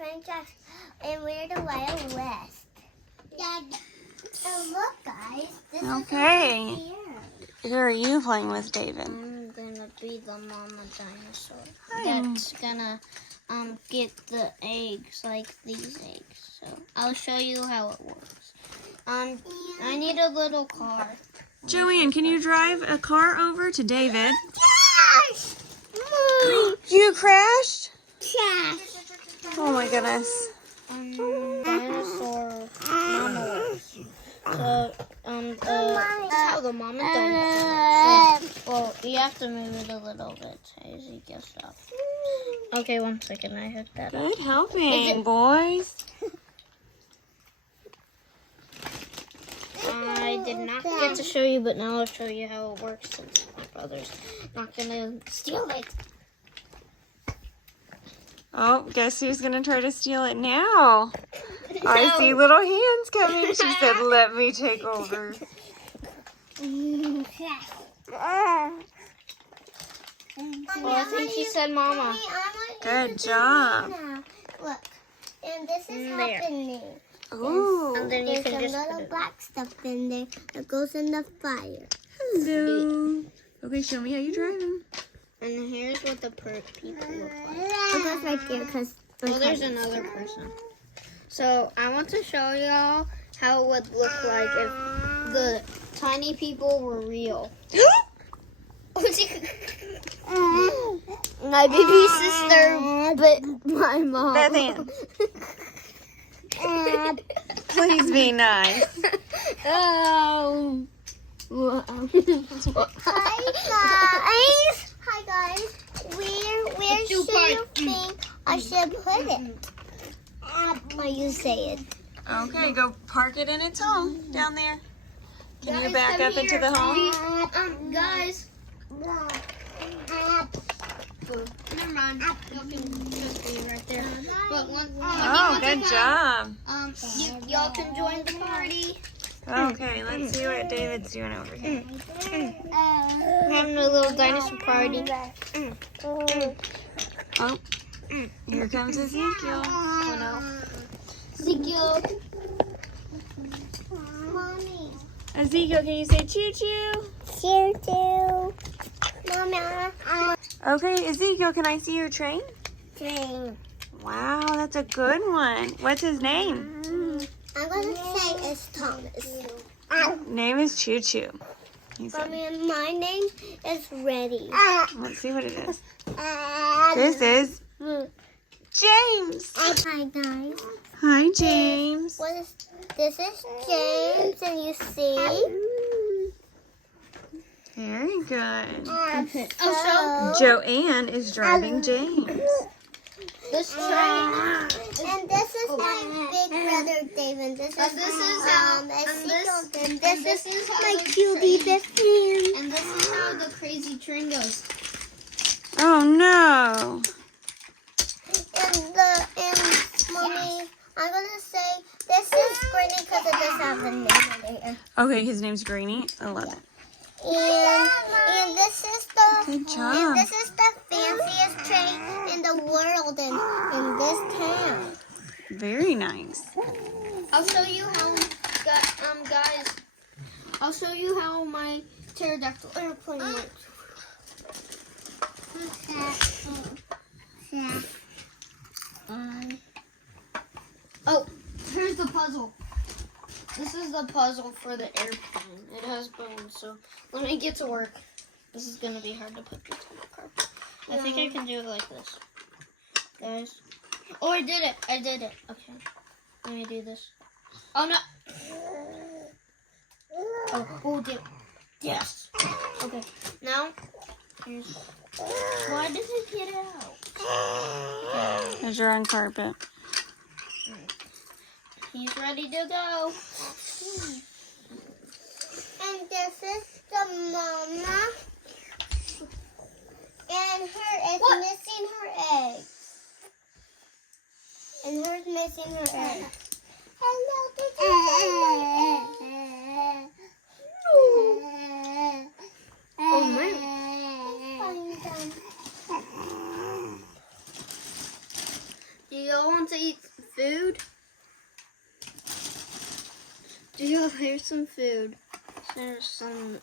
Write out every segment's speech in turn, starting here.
princess, and we're the Wild West. Yeah. Oh, look, guys. This Okay. is here. Who are you playing with, David? I'm gonna be the mama dinosaur. That's gonna get the eggs, like these eggs. So I'll show you how it works. I need a little car. Joanne, can you drive a car over to David? Yes! You crashed? Yes! Oh my goodness. Dinosaur mama works. So that's how the mama dinosaur works. Well, you have to move it a little bit as you gets up. Okay, 1 second. I hooked that up. Good helping, boys. I did not get to show you, but now I'll show you how it works since my brother's not gonna steal it. Oh, guess who's gonna try to steal it now? I see little hands coming. She said, let me take over. Well, I think she said mama. Good job. Look, and this is There. happening. Ooh. And then you There's can a just put little it. black stuff in there that goes in the fire. Hello. Okay, show me how you driving. And here's what the people look like. It goes right there because Oh, there's another person. So I want to show y'all how it would look like if the tiny people were real. My baby sister, but my mom. Bethan, please be nice. Oh. Wow. Hi guys. Where do should you part. think I should put it? While you say it. Okay, go park it in its home down there. Can you back up into the home? Guys. Never mind. Y'all can just be right there. But Oh, good job. Y'all can join the party. Okay, let's see what David's doing over here. We're having a little dinosaur party. Oh, here comes Ezekiel. Ezekiel. Mommy. Ezekiel, can you say choo-choo? Choo-choo. Mama. Okay, Ezekiel, can I see your train? Train. Wow, that's a good one. What's his name? I'm going to say it's Thomas. Name is Choo Choo. He said. Mommy, my name is Ready. Let's see what it is. This is James. Hi guys. Hi, James. This is James, and you see. Very good. Also, Joanne is driving James. this train. And this is my big brother David. This is Ezekiel. And this is my cutie Bethan. And this is how the crazy train goes. Oh no. And mommy, I'm gonna say this is Greeny because it does have the name in there. Okay, his name's Greeny. I love it. And this is the Good job. And this is the fanciest train in the world in this town. Very nice. I'll show you how, guys. I'll show you how my pterodactyl airplane works. Oh, here's the puzzle. This is the puzzle for the airplane. It has bones, so let me get to work. This is gonna be hard to put this on the carpet. I think I can do it like this, guys. Oh, I did it. Okay, let me do this. Oh no. Oh, dear. Yes. Okay, now here's. Why does it get out? Because you're on carpet. He's ready to go. And this is the mama. And her is missing her eggs. And her's missing her eggs. Hello, did you find my eggs? Oh man. Find them. Do you want to eat food? Here's some food. There's some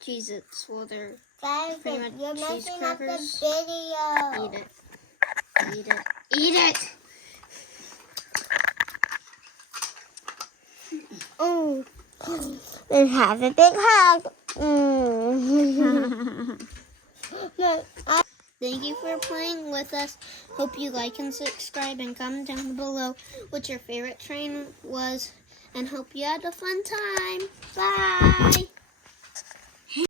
Cheez-Its. Well, they're Guys, pretty much you're cheese messing up the crackers. video. Eat it. Eat it. Eat it! And have a big hug. No, Thank you for playing with us. Hope you like and subscribe and comment down below what your favorite train was. And hope you had a fun time. Bye!